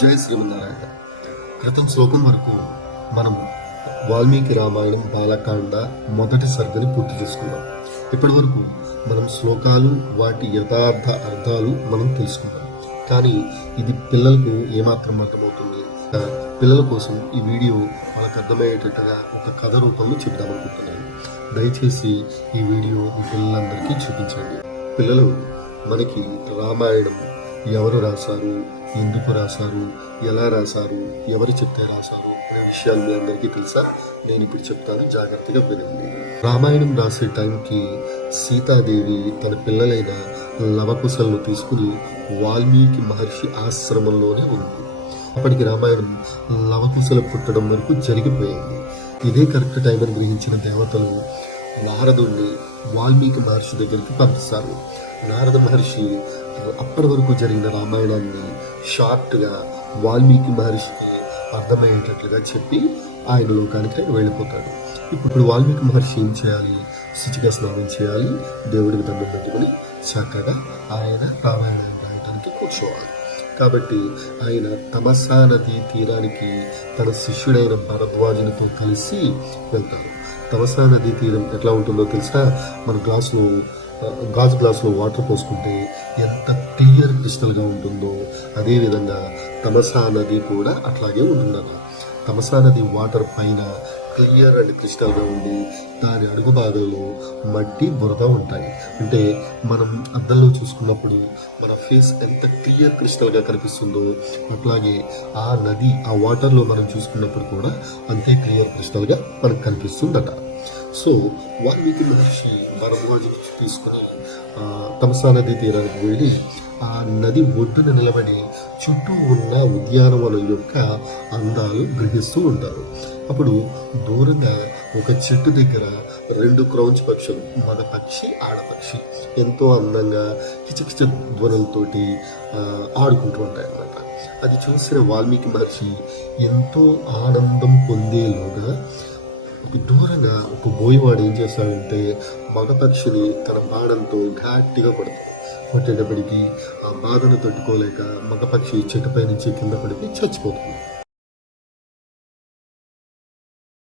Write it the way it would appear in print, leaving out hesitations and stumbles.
జై శ్రీమన్నారాయణ. క్రితం శ్లోకం వరకు మనం వాల్మీకి రామాయణం బాలకాండ మొదటి సర్గని పూర్తి చేసుకున్నాం. ఇప్పటి వరకు మనం శ్లోకాలు వాటి యథార్థ అర్థాలు మనం తెలుసుకున్నాం. కానీ ఇది పిల్లలకు ఏమాత్రం అర్థమవుతుంది? పిల్లల కోసం ఈ వీడియో వాళ్ళకి అర్థమయ్యేటట్టుగా ఒక కథ రూపంలో చెప్దామనుకుంటున్నాను. దయచేసి ఈ వీడియో మీ పిల్లలందరికీ చూపించండి. పిల్లలు, మనకి రామాయణం ఎవరు రాశారు, ఎందుకు రాశారు, ఎలా రాశారు, ఎవరు చెప్తే రాశారు అనే విషయాలు మీ అందరికీ తెలుసా? నేను ఇప్పుడు చెప్తాను, జాగ్రత్తగా వినండి. రామాయణం రాసే టైంకి సీతాదేవి తన పిల్లలైన లవకుశలను తీసుకుని వాల్మీకి మహర్షి ఆశ్రమంలోనే ఉంది. అప్పటికి రామాయణం లవకుశలు పుట్టడం వరకు జరిగిపోయింది. ఇదే కరెక్ట్ టైం అని గ్రహించిన దేవతలు నారదుణ్ణి వాల్మీకి మహర్షి దగ్గరికి పంపిస్తారు. నారద మహర్షి అప్పటి వరకు జరిగిన రామాయణాన్ని షార్ట్గా వాల్మీకి మహర్షికి అర్థమయ్యేటట్లుగా చెప్పి ఆయన లోకానికి ఆయన వెళ్ళిపోతాడు. ఇప్పుడు వాల్మీకి మహర్షి ఏం చేయాలి? శుచిగా స్నానం చేయాలి, దేవుడికి దండం పెట్టుకుని చక్కగా ఆయన రామాయణాన్ని రాయడానికి కూర్చోవాలి. కాబట్టి ఆయన తమసా నది తీరానికి తన శిష్యుడైన భరద్వాజునితో కలిసి వెళ్తారు. తమసా నది తీరం ఎట్లా ఉంటుందో తెలుసా? మన గాజు గ్లాసులో వాటర్ పోసుకుంటే ఎంత క్లియర్ క్రిస్టల్గా ఉంటుందో అదేవిధంగా తమసా నది కూడా అట్లాగే ఉంటుందన్న. తమసా నది వాటర్ పైన క్లియర్ అండ్ క్రిస్టల్గా ఉండి దాని అడుగు భాగంలో మట్టి బురద ఉంటాయి. అంటే మనం అద్దంలో చూసుకున్నప్పుడు మన ఫేస్ ఎంత క్లియర్ క్రిస్టల్గా కనిపిస్తుందో అట్లాగే ఆ నది ఆ వాటర్లో మనం చూసుకున్నప్పుడు కూడా అంతే క్లియర్ క్రిస్టల్గా మనకు కనిపిస్తుందట. సో వాల్మీకి మహర్షి భరద్వాజు తీసుకుని తమసా నది తీరానికి వెళ్ళి ఆ నది ఒడ్డున నిలబడి చుట్టూ ఉన్న ఉద్యానవనం యొక్క అందాలు గ్రహిస్తూ ఉంటారు. అప్పుడు దూరంగా ఒక చెట్టు దగ్గర 2 క్రౌంచ్ పక్షులు, మగ పక్షి ఆడపక్షి, ఎంతో అందంగా కిచకిచ ధ్వనులతోటి ఆడుకుంటూ ఉంటాయి అన్నమాట. అది చూసిన వాల్మీకి మహర్షి ఎంతో ఆనందం పొందేలోగా దూరంగా ఒక బోయివాడు ఏం చేస్తాడంటే మగపక్షిని తన బాణంతో ఘాటిగా కొట్టేటప్పటికి ఆ బాధను తట్టుకోలేక మగపక్షి చెట్టుపై నుంచి కింద పడిపోయి చచ్చిపోతుంది.